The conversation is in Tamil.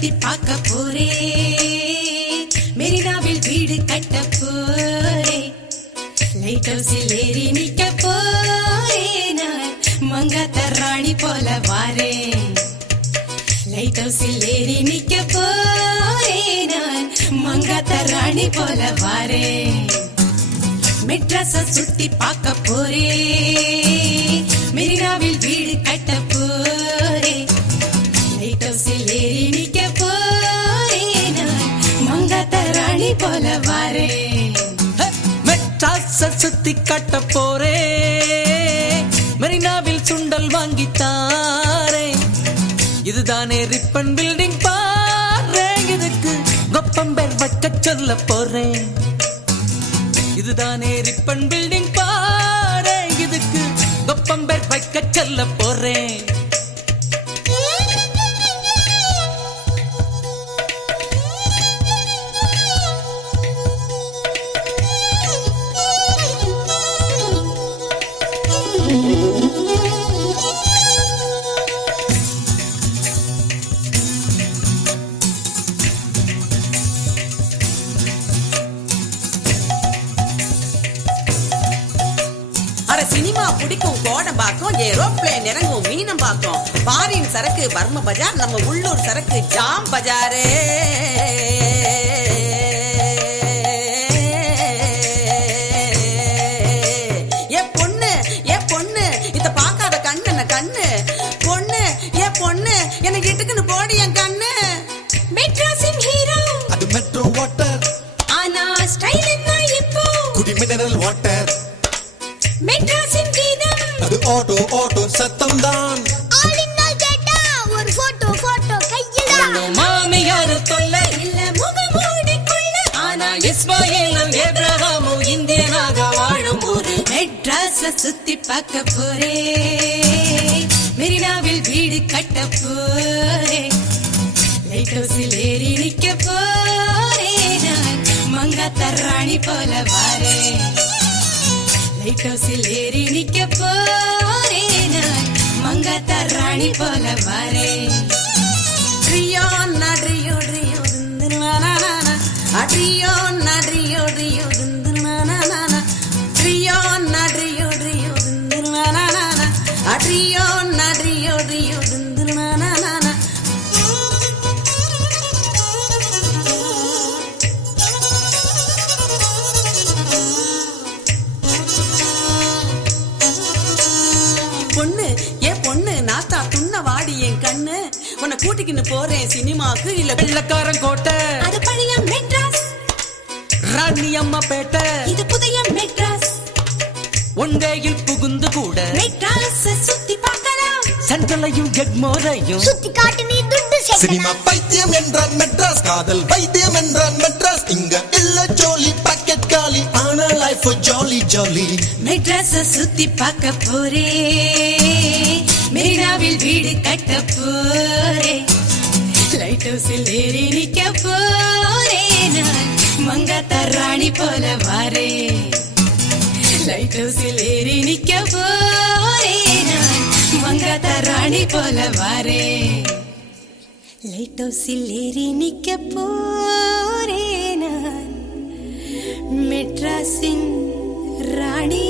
சுத்தி பார்க்க போறேன், மெரினாவில் வீடு கட்ட போறேன், லைட் ஹவுஸில் ஏறி நிக்க போறேன், நான் மங்காத்த ராணி போல வாரேன். லைட் ஹவுஸில் ஏறி நிக்க போறேன், நான் மங்காத்த ராணி போல வாரேன். மெட்ராஸ சுத்தி பார்க்க போறேன், மெரினாவில் வீடு கட்ட போறேன், லைட் ஹவுஸில் ஏறி நிக்க போறேன், நான் மங்காத்த ராணி போல வாரேன். மெட்ராஸ சுத்தி கட்ட போறேன், மெரினாவில் சுண்டல் வாங்கி தாரேன். இதுதானே ரிப்பன் பில்டிங் பாரு, இதுக்கு கொப்பம்பேர் வைக்க சொல்ல போறேன். இதுதானே ரிப்பன் பில்டிங் பாரு, இதுக்கு கொப்பம்பேர் வைக்க சொல்ல போறேன். சினிமா பிடிக்கும் கோடம்பாக்கம், ஏரோப்ளேன் இறங்கும் மீனம்பாக்கம், பாரின் சரக்கு பர்ம பஜார், நம்ம உள்ளூர் சரக்கு ஜாம் பஜாரே. ஏ பொண்ணு இத பார்க்காத கண்ணு கண்ணு பொண்ணு, ஏ பொண்ணு எனக்கு இட்டுக்குன்னு போடி என் கண்ணு. மெட்ராஸின் ஹீரோ அது மெட்ரோ வாட்டர், ஆனா ஸ்டைல் என்ன இப்போ குடி மினரல் வாட்டர். மெட்ராஸின் கீதம் அது ஆட்டோ சத்தம் தான். ஆளினால் கேட்டா ஒரு போட்டோ கையில மாமியாரு தொல்லை இல்ல முகமூடி கொள்ள, ஆனா இஸ்மாயிலும் ஏப்ரஹாமும் இந்தியனாக வாழும் போது மெட்ராஸ சுத்தி பார்க்க போறேன், மெரினாவில் வீடு கட்ட போறேன், லைட் ஹவுஸில் ஏறி நிக்க போறேன், நான் மங்காத்த ராணி போல வாரேன். லைட் ஹவுஸில் ஏறி நிக்க போறேன், நான் மங்காத்த ராணி போல வாரேன். ட்ரியோ நட்ரியோ ட்ரியோ திந்துனானா, அட்ரியோ நட்ரியோ ட்ரியோ திந்துனானா, ட்ரியோ நட்ரியோ ட்ரியோ திந்துனானா, அட்ரியோ நட்ரியோ ட்ரியோ திந்துனானா. பொண்ணு ஏ பொண்ணு நாத்தா துண்ண வாடி என் கண்ணு, உன்னை கூட்டிக்கின்னு போறேன் சினிமாக்கு. இல்ல வெள்ளக்காரன் கோட்டை, அது பழைய மெட்ராஸ், ராணி அம்மா பேட்டை, இது புதிய மெட்ராஸ். ஒன்றையில் புகுந்து கூட மெட்ராஸ சுத்தி பார்க்கலாம், சென்ட்ரலையும் எக்மோரையும் சுத்தி காட்டு நீ துட்டு சினிமா பைத்தியம் என்றான் மெட்ராஸ், காதல் வைத்தியம் என்றான் மெட்ராஸ். இங்க இல்ல ஜோலி பாக்கெட் காலி, ஆனா லைஃப் ஜாலி ஜாலி. மெட்ராஸ சுத்தி பார்க்க போறேன், மெரினாவில் வீடு கட்ட போறேன், லைட் ஹவுஸில் ஏறி நிக்க போறேன், நான் மங்காத்த ராணி போல வாரேன். லைட் ஹவுஸில் ஏறி நிக்க போறேன், நான் மங்காத்த ராணி போல வாரேன். லைட் ஹவுஸில் ஏறி நிக்க போறேன், நான் மெட்ராஸின் ராணி